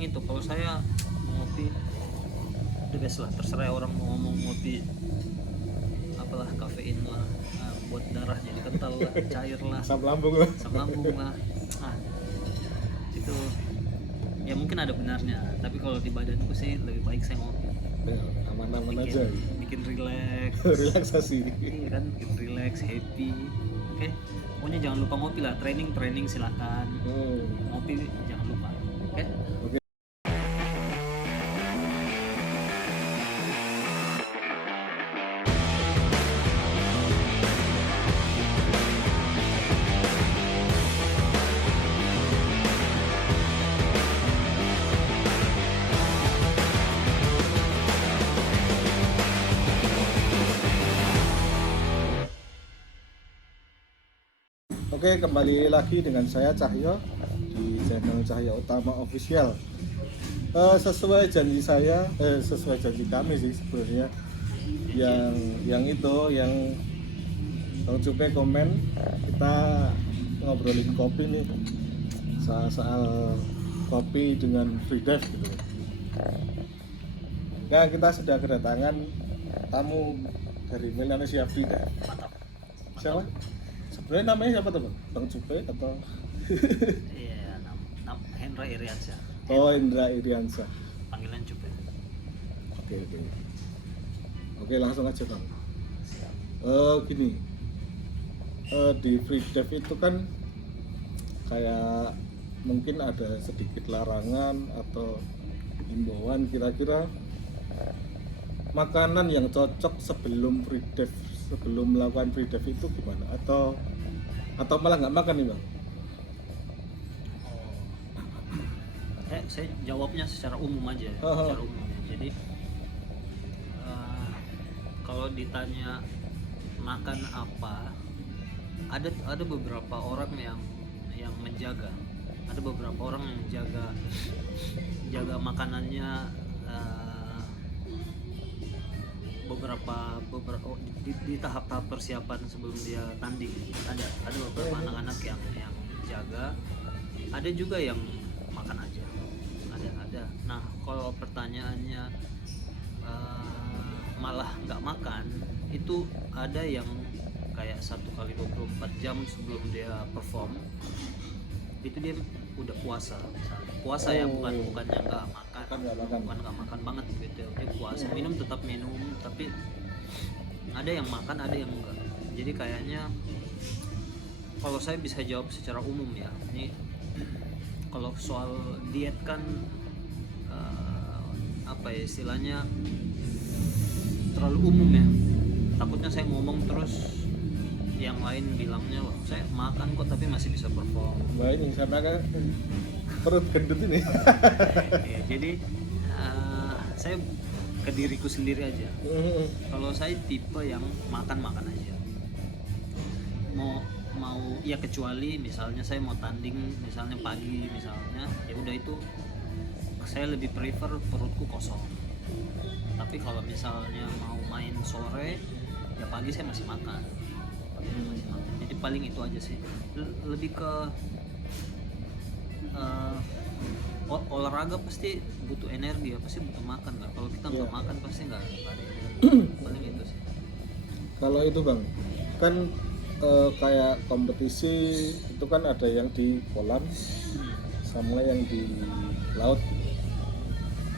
paling itu. Kalau saya ngopi the best lah, terserah orang mau ngomong ngopi apalah, kafein lah, buat darah jadi kental lah, cair lah, asam lambung lah. asam lambung lah, itu ya mungkin ada benarnya, tapi kalau di badanku sih lebih baik saya ngopi. Ya, aman-aman bikin, aja. bikin relax. Relaksasi. Iya kan, bikin relax, happy. Oke, pokoknya jangan lupa ngopi lah. Training silakan, ngopi jangan lupa. Oke. Oke, kembali lagi dengan saya Cahyo di channel Cahyo Utama Official. Sesuai janji saya, sesuai janji kami sih sebenarnya, yang Bang Cupe komen, kita ngobrolin kopi nih, soal kopi dengan free dive gitu. Nah, kita sudah kedatangan tamu dari Melanesia Free Dive. Siapa? Sebenarnya namanya siapa tuh, Bang? Bang Cupe atau? Iya, Hendra Iriansyah. Oh, Hendra Iriansyah. Panggilan Cupe. Oke, langsung aja, Bang. Siap. Gini, di free dive itu kan kayak mungkin ada sedikit larangan atau himbauan, kira-kira makanan yang cocok sebelum free dive, sebelum melakukan free dive itu gimana? Atau malah nggak makan nih, Bang? Saya jawabnya secara umum aja, secara umum. Jadi kalau ditanya makan apa, ada beberapa orang yang menjaga, ada beberapa orang yang jaga makanannya, beberapa di tahap-tahap persiapan sebelum dia tanding. Ada beberapa anak-anak yang jaga, ada juga yang makan aja, ada. Nah, kalau pertanyaannya malah nggak makan, itu ada yang kayak 1 kali 24 jam sebelum dia perform itu dia udah puasa misalnya. Puasa ya, bukannya nggak makan, bukan nggak makan banget gitu, dia puasa, minum tetap minum, tapi ada yang makan, ada yang enggak. Jadi kayaknya kalau saya bisa jawab secara umum ya, ini kalau soal diet kan apa ya istilahnya, terlalu umum ya, takutnya saya ngomong terus yang lain bilangnya loh saya makan kok tapi masih bisa perform. Wah, ini karena kan perut gendut ini. Ya, jadi saya ke diriku sendiri aja. Kalau saya tipe yang makan aja. Mau ya, kecuali misalnya saya mau tanding misalnya pagi misalnya, ya udah itu saya lebih prefer perutku kosong. Tapi kalau misalnya mau main sore ya pagi saya masih makan. Jadi paling itu aja sih, lebih ke olahraga pasti butuh energi ya, pasti butuh makan nggak? Kalau kita nggak makan pasti nggak ada energi. Paling itu sih. Kalau itu, Bang, kan kayak kompetisi itu kan ada yang di kolam sama yang di laut.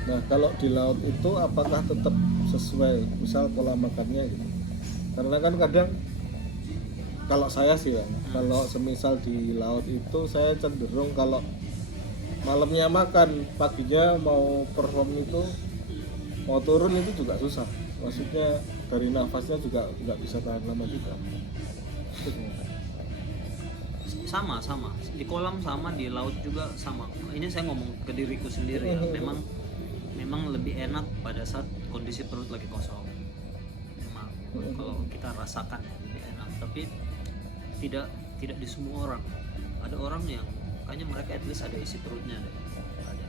Nah, kalau di laut itu apakah tetap sesuai misal pola makannya gitu? Karena kan kadang kalau saya sih, Bang, kalau semisal di laut itu saya cenderung kalau malamnya makan, paginya mau perform itu, mau turun itu juga susah. Maksudnya dari nafasnya juga nggak bisa tahan lama juga. Sama di kolam, sama di laut juga sama. Ini saya ngomong ke diriku sendiri ya, memang lebih enak pada saat kondisi perut lagi kosong. Memang kalau kita rasakan ya, lebih enak. Tapi tidak di semua orang. Ada orang yang kayaknya mereka at least ada isi perutnya deh. Ada.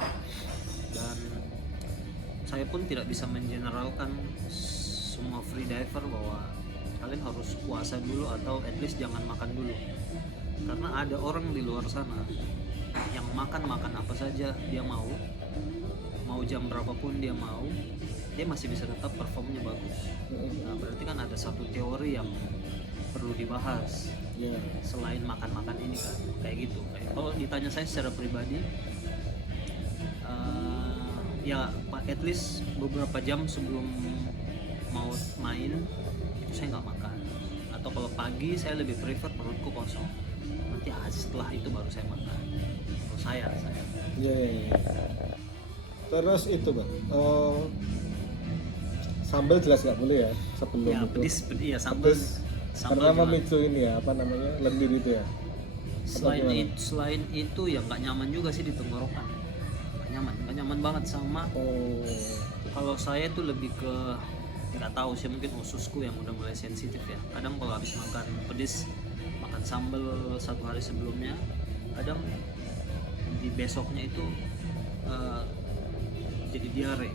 Dan saya pun tidak bisa mengeneralkan semua free diver bahwa kalian harus puasa dulu atau at least jangan makan dulu. Karena ada orang di luar sana yang makan apa saja dia mau, mau jam berapapun dia mau, dia masih bisa tetap performnya bagus. Nah berarti kan ada satu teori yang perlu dibahas Ya. selain makan-makan ini kan, kayak gitu. Kayak kalau ditanya saya secara pribadi, ya at least beberapa jam sebelum mau main itu saya nggak makan, atau kalau pagi saya lebih prefer perutku kosong, nanti setelah itu baru saya makan. Kalau saya Iya, iya, iya. Terus itu bang, sambal jelas nggak boleh ya sebelum ya itu. pedis iya sambal Pedes. sambal Karena juga. memicu ini ya, apa namanya, lendir itu ya. Selain itu ya nggak nyaman juga sih di tenggorokan, nggak nyaman banget. Sama Oh, kalau saya tuh lebih ke nggak tahu sih, mungkin ususku yang udah mulai sensitif ya. Kadang kalau habis makan pedis, makan sambal satu hari sebelumnya, kadang di besoknya itu jadi diare.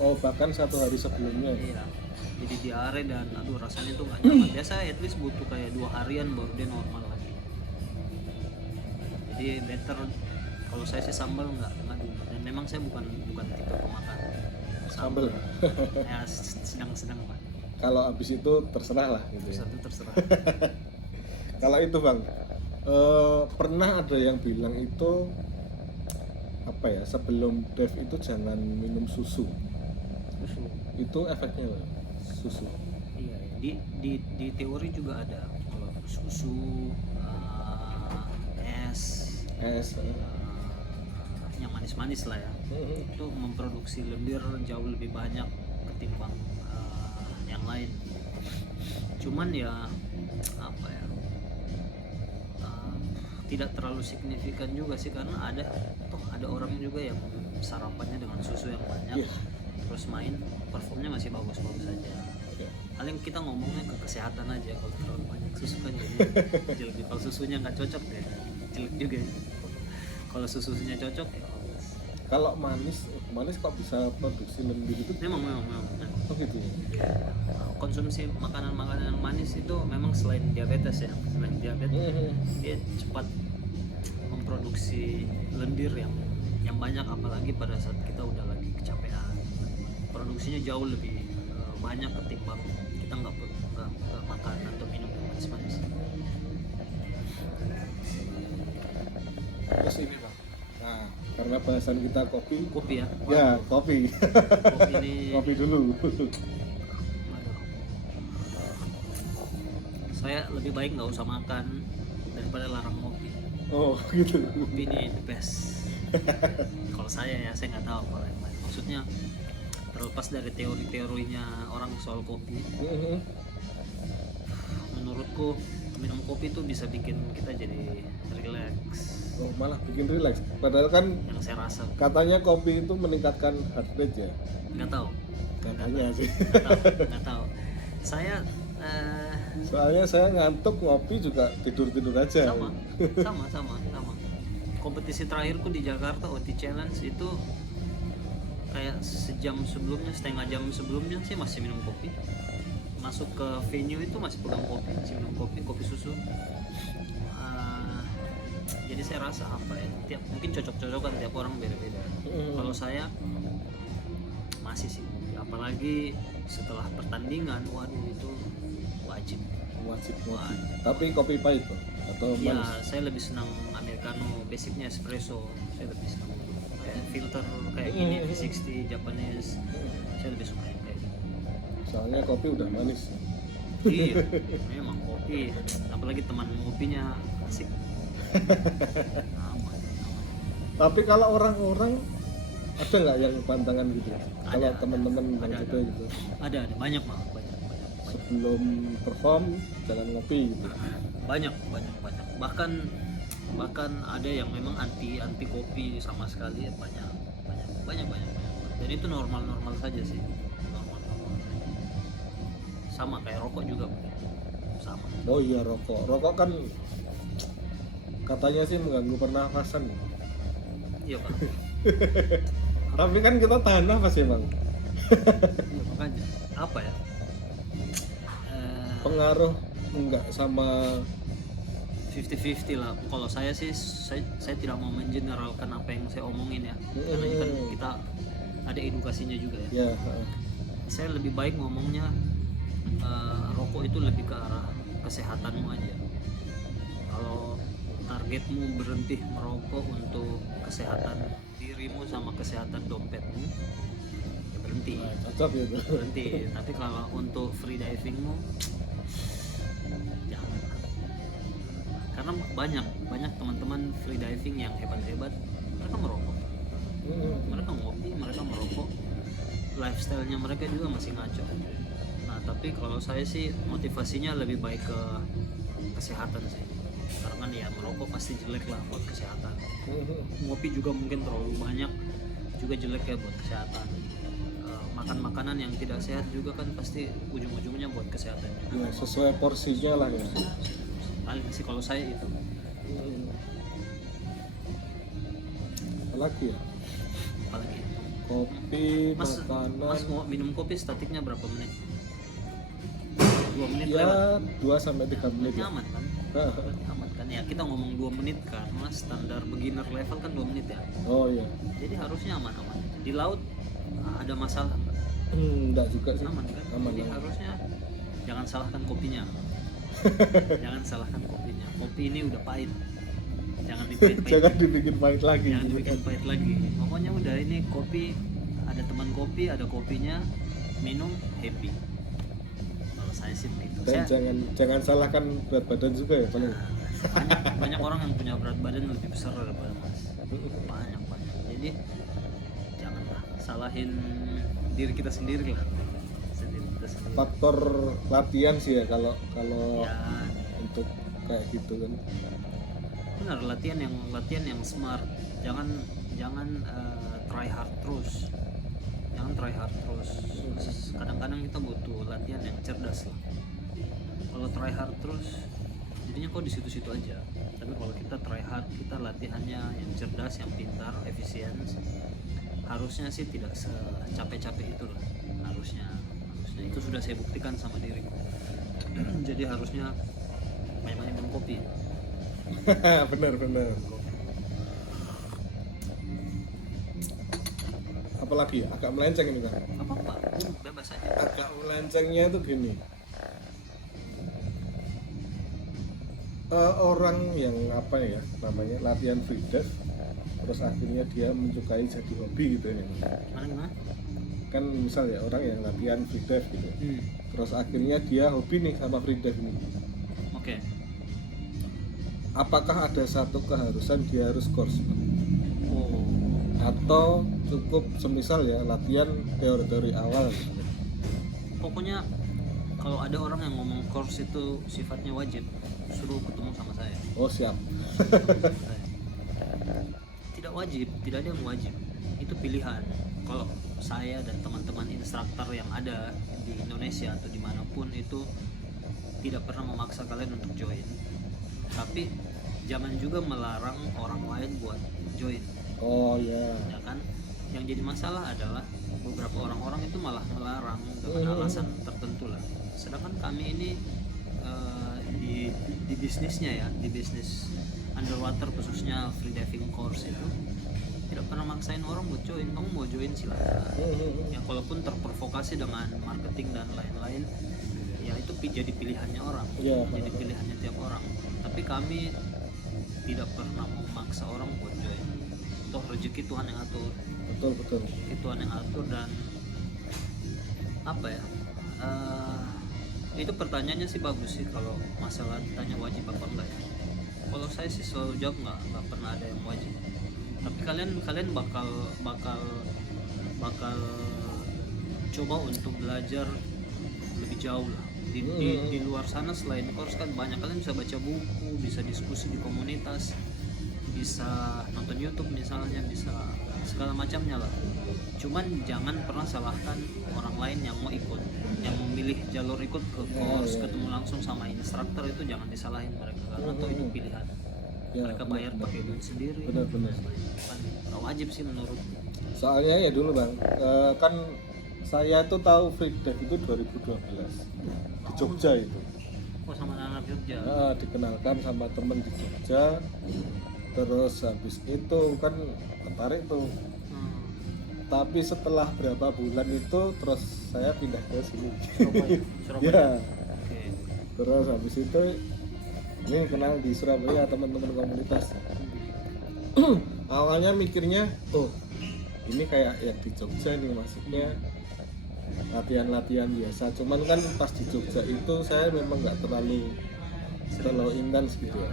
oh bahkan satu hari sebelumnya. Iya, jadi diare dan aduh rasanya tuh nggak nyaman. Biasa at least butuh kayak 2 harian baru dia normal lagi. Jadi better kalau saya sih sambal nggak dulu. Dan memang saya bukan tipe pemakan Sambal. ya sedang pak. Kalau habis itu terserah lah gitu ya. Satu terserah. Kalau itu bang, pernah ada yang bilang itu apa ya, sebelum dive itu jangan minum susu. Susu. Itu efeknya Bang, susu. Iya, di teori juga ada kalau susu, es, Es. yang manis-manis lah ya, itu memproduksi lendir jauh lebih banyak ketimbang yang lain. Cuman ya apa ya, tidak terlalu signifikan juga sih, karena ada orang juga yang sarapannya dengan susu yang banyak, Iya. terus main performnya masih bagus-bagus aja. Oke. Paling kita ngomongnya ke kesehatan aja, kalau terlalu banyak susu kan jadi jelek. Kalau susunya nggak cocok ya jelek juga ya. Kalau susunya cocok ya bagus. Kalau manis kok bisa produksi lendir itu? Memang. Oh gitu ya. Konsumsi makanan yang manis itu memang selain diabetes ya, dia cepat memproduksi lendir yang banyak, apalagi pada saat kita udah lagi kecapean. Produksinya jauh lebih banyak ketimbang kita nggak makan atau minum yang manis-manis. Terus ini bang. Nah, karena bahasan kita kopi. Kopi ya. Ya kopi. Kopi ini Kopi dulu. Waduh. Saya lebih baik nggak usah makan daripada larang ngopi. Oh gitu. Kopi ini the best. Kalau saya nggak tahu kalau yang lain. Maksudnya terlepas dari teori-teorinya orang soal kopi, menurutku minum kopi itu bisa bikin kita jadi relax. Oh malah bikin rileks. Padahal kan Yang saya rasa katanya kopi itu meningkatkan heart rate ya. nggak tahu, Katanya sih. nggak tahu. Saya Soalnya saya ngantuk ngopi juga tidur aja. sama. Kompetisi terakhirku di Jakarta OT Challenge itu kayak setengah jam sebelumnya sih masih minum kopi. Masuk ke venue itu masih pegang kopi, masih minum kopi susu. Jadi saya rasa apa ya, mungkin cocok-cocokan tiap orang beda-beda. Kalau saya masih sih kopi, apalagi setelah pertandingan, waduh itu wajib. Tapi kopi pahit Bang? Atau Ya, manis? saya lebih senang americano, basicnya espresso. Saya lebih senang kayak filter kayak gini, V60 Japanese. Saya lebih suka yang kayak gitu. Soalnya kopi udah manis. Iya, memang kopi. Apalagi teman ngopinya asik. Aman. Tapi kalau orang-orang ada nggak yang pantangan gitu? Kalau Ada. teman-teman Ada. yang gitu gitu. Ada banyak banget. Sebelum perform jangan ngopi gitu. Banyak. Bahkan ada yang memang anti kopi sama sekali, banyak. Dan itu normal saja sih, normal. Sama kayak rokok juga sama. Oh iya rokok kan katanya sih mengganggu pernafasan. Iya Pak. Tapi kan kita tahan nafas ya Bang. Iya, makanya apa ya? Pengaruh enggak sama 50-50 lah. Kalau saya sih saya tidak mau mengeneralkan apa yang saya omongin ya. Karena ini kan kita ada edukasinya juga ya. Ya, Saya lebih baik ngomongnya rokok itu lebih ke arah kesehatanmu aja. Kalau targetmu berhenti merokok untuk kesehatan dirimu sama kesehatan dompetmu, ya berhenti. nah, cocok gitu. Berhenti. Tapi kalau untuk free divingmu, jangan. Karena banyak teman-teman free diving yang hebat-hebat, mereka merokok, mereka ngopi, mereka merokok, lifestyle-nya mereka juga masih ngaco. Nah tapi kalau saya sih motivasinya lebih baik ke kesehatan sih, karena kan ya merokok pasti jelek lah buat kesehatan, ngopi juga mungkin terlalu banyak juga jelek ya buat kesehatan. Makan makanan yang tidak sehat juga kan pasti ujung-ujungnya buat kesehatan juga. Ya, sesuai porsinya lah ya. Paling sih kalau saya itu. Apalagi ya, Apalagi kopi, mas makanan. mau minum kopi statiknya berapa menit? 2 menit Ya lewat. 2 sampai 3 menit ya. Nyaman kan? Aman kan ya, kita ngomong 2 menit karena standar beginner level kan 2 menit ya, Oh iya. jadi harusnya aman-aman. Di laut ada masalah nggak? Enggak juga sih. Aman kan? Aman, Jadi aman. harusnya jangan salahkan kopinya. Jangan salahkan kopinya, kopi ini udah pahit, jangan dipahit-pahit, Jangan dibikin pahit lagi. jangan dibikin pahit lagi. Pokoknya udah, ini kopi, ada teman kopi, ada kopinya, minum happy. Kalau saya sih begitu. Dan Saya, jangan salahkan berat badan juga ya paling. banyak orang yang punya berat badan lebih besar daripada mas, banyak. Jadi janganlah salahin diri kita sendiri lah, kita sendiri. Faktor latihan sih ya kalau Ya untuk kayak gitu kan. benar, latihan yang smart. Jangan try hard terus, kadang-kadang kita butuh latihan yang cerdas lah. Kalau try hard terus jadinya kok di situ-situ aja. Tapi kalau kita try hard, kita latihannya yang cerdas, yang pintar, efisien, harusnya sih tidak secapek-capek itu lah. Harusnya itu sudah saya buktikan sama diriku. Jadi harusnya banyak-banyak minum kopi. Benar. Apalagi ya, agak melenceng ini kan. Apa-apa, bebas aja. Agak melencengnya itu gini. Orang yang apa ya namanya latihan free dive, terus akhirnya dia menyukai jadi hobi gitu ya. Gimana? Kan misal ya orang yang latihan free dive gitu, terus akhirnya dia hobi nih sama free dive ini. Oke. Apakah ada satu keharusan dia harus course, Oh, atau cukup semisal ya latihan teori-teori awal gitu. pokoknya kalau ada orang yang ngomong course itu sifatnya wajib, suruh ketemu sama saya. Oh siap. Tidak wajib, tidak ada yang wajib, itu pilihan. Kalau saya dan teman-teman instruktur yang ada di Indonesia atau dimanapun itu tidak pernah memaksa kalian untuk join, tapi jangan juga melarang orang lain buat join. Oh ya. Ya kan, yang jadi masalah adalah beberapa orang-orang itu malah melarang dengan alasan tertentu lah. Sedangkan kami ini di bisnisnya ya, di bisnis underwater khususnya free diving course itu tidak pernah maksain orang buat join. Kamu mau join silakan. Ya kalaupun terprovokasi dengan marketing dan lain-lain, ya itu jadi pilihannya orang, Ya. jadi pilihannya tiap orang. Tapi kami tidak pernah memaksa orang buat join. Toh rezeki Tuhan yang atur, Betul. Tuhan yang atur. Dan apa ya, itu pertanyaannya sih bagus sih kalau masalah ditanya wajib apa enggak ya. Kalau saya sih selalu jawab nggak pernah ada yang wajib. Tapi kalian bakal coba untuk belajar lebih jauh lah di luar sana. Selain course kan banyak, kalian bisa baca buku, bisa diskusi di komunitas, bisa nonton YouTube misalnya, bisa segala macamnya lah. Cuman jangan pernah salahkan orang lain yang mau ikut, yang memilih jalur ikut ke course, ketemu langsung sama instruktur, itu jangan disalahin mereka karena toh itu pilihan. Ya, Mereka bayar pakai duit sendiri. Benar. Kan nggak wajib sih menurut. Soalnya ya dulu bang, kan saya tuh tahu free dive itu 2012 di Jogja itu. Oh, sama anak Jogja. Dikenalkan sama temen di Jogja, terus habis itu kan tertarik tuh. Tapi setelah berapa bulan itu terus saya pindah ke sini. Surabaya. Ya, Oke. terus habis itu ini kenal di Surabaya teman-teman komunitas. Awalnya mikirnya, oh ini kayak yang di Jogja nih, maksudnya latihan-latihan biasa. Cuman kan pas di Jogja itu saya memang nggak terlalu intens gitu ya.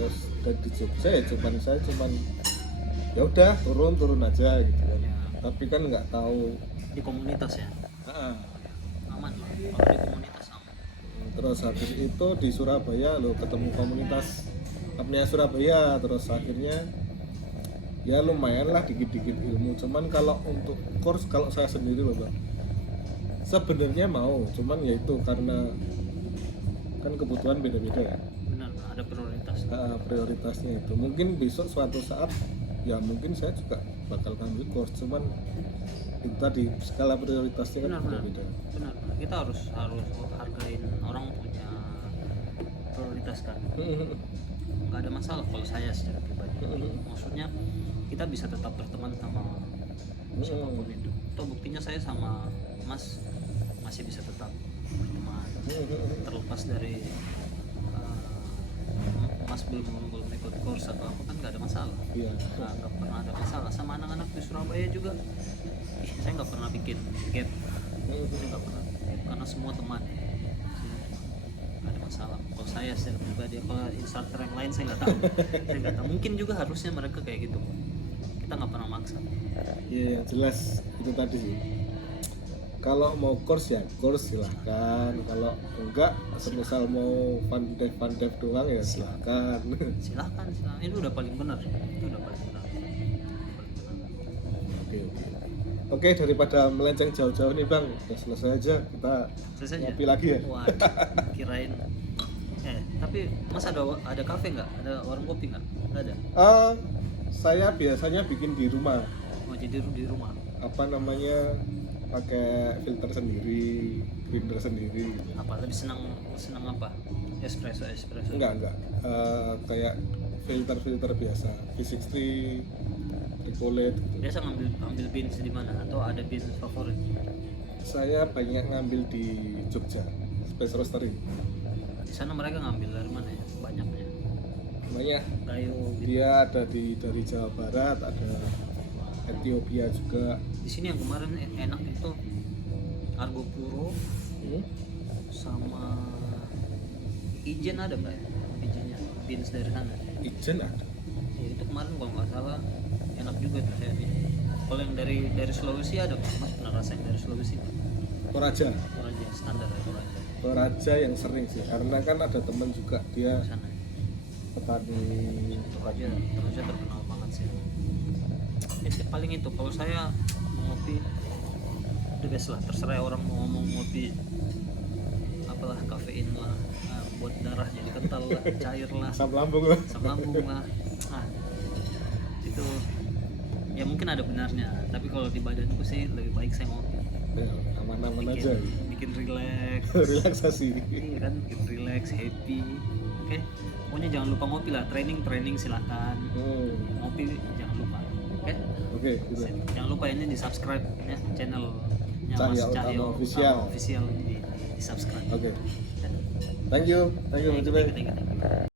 Terus dan di Jogja ya saya cuman ya udah turun aja gitu kan. Ya. Tapi kan nggak tahu. Di komunitas ya. Ah, Aman lah. Kalau di komunitas aman. terus habis itu di Surabaya lo ketemu komunitas apnea Surabaya, terus akhirnya ya lumayan lah dikit-dikit ilmu. Cuman kalau untuk course, kalau saya sendiri loh Bang, sebenarnya mau, cuman ya itu karena kan kebutuhan beda-beda ya. Benar, ada prioritas. Prioritasnya itu mungkin besok suatu saat ya mungkin saya juga bakal ngambil course, cuman itu tadi skala prioritasnya kan Benar. beda-beda. Benar. Kita harus hargain orang punya prioritas kan. Nggak ada masalah kalau saya secara pribadi. Maksudnya kita bisa tetap berteman sama siapapun itu. Toh buktinya saya sama Mas masih bisa tetap berteman, terlepas dari Mas belum ikut course atau apa kan nggak ada masalah. Iya. Nggak pernah ada masalah sama anak-anak di Surabaya juga. Saya nggak pernah bikin gap, saya nggak pernah, karena semua teman. Nggak ada masalah. Kalau saya secara pribadi, kalau instructor yang lain saya nggak tahu. Saya nggak tahu. Mungkin juga harusnya mereka kayak gitu. Kita nggak pernah maksa. Iya, yang jelas itu tadi sih. Kalau mau course ya course silahkan. Kalau enggak, semisal mau fun dive doang ya silahkan. Silahkan. Itu udah paling benar. Itu udah paling benar. Oke, daripada melenceng jauh-jauh nih Bang, udah selesai aja, kita Selesai aja? ngopi lagi ya. Wah, kirain. Tapi Mas ada kafe nggak? Ada warung kopi nggak? Nggak ada. Saya biasanya bikin di rumah. Oh, jadi di rumah. Apa namanya? Pakai filter sendiri, grinder sendiri. Apa? Lebih senang apa? Espresso. Enggak. Kayak filter biasa, V60, Tricolate gitu. Biasa ngambil beans di mana? Atau ada beans favorit? Saya banyak ngambil di Jogja, Space Roastery. Di sana mereka ngambil dari mana ya? Banyaknya. Banyak. Kayu gitu. Dia ada dari Jawa Barat, ada Ethiopia juga. Di sini yang kemarin enak itu Argo Puro sama Ijen ada nggak ya? Ijennya beans dari sana. Ijen ada. Ya, itu kemarin kalau nggak salah enak juga tuh saya. Kalau yang dari Sulawesi ada nggak? Mas pernah rasain dari Sulawesi nggak? Toraja. Toraja standar ya Toraja. Toraja yang sering sih, karena kan ada teman juga dia Di sana. petani. Toraja terkenal banget sih. Paling itu kalau saya ngopi the best lah, terserah orang mau ngomong ngopi apalah, kafein lah, buat darah jadi kental lah, cair lah, Asam lambung lah. asam lambung lah, itu ya mungkin ada benarnya, tapi kalau di badanku sih lebih baik saya ngopi, Ya, aman-aman aja. bikin relax. Relaksasi. Iya kan, bikin relax, happy. Oke, pokoknya jangan lupa ngopi lah, training silakan, ngopi jangan lupa. Oke, gitu. Jangan lupa ini di subscribe ya channelnya Mas Cahya Cahyo Official. Official di subscribe. Oke. Thank you. Thank you.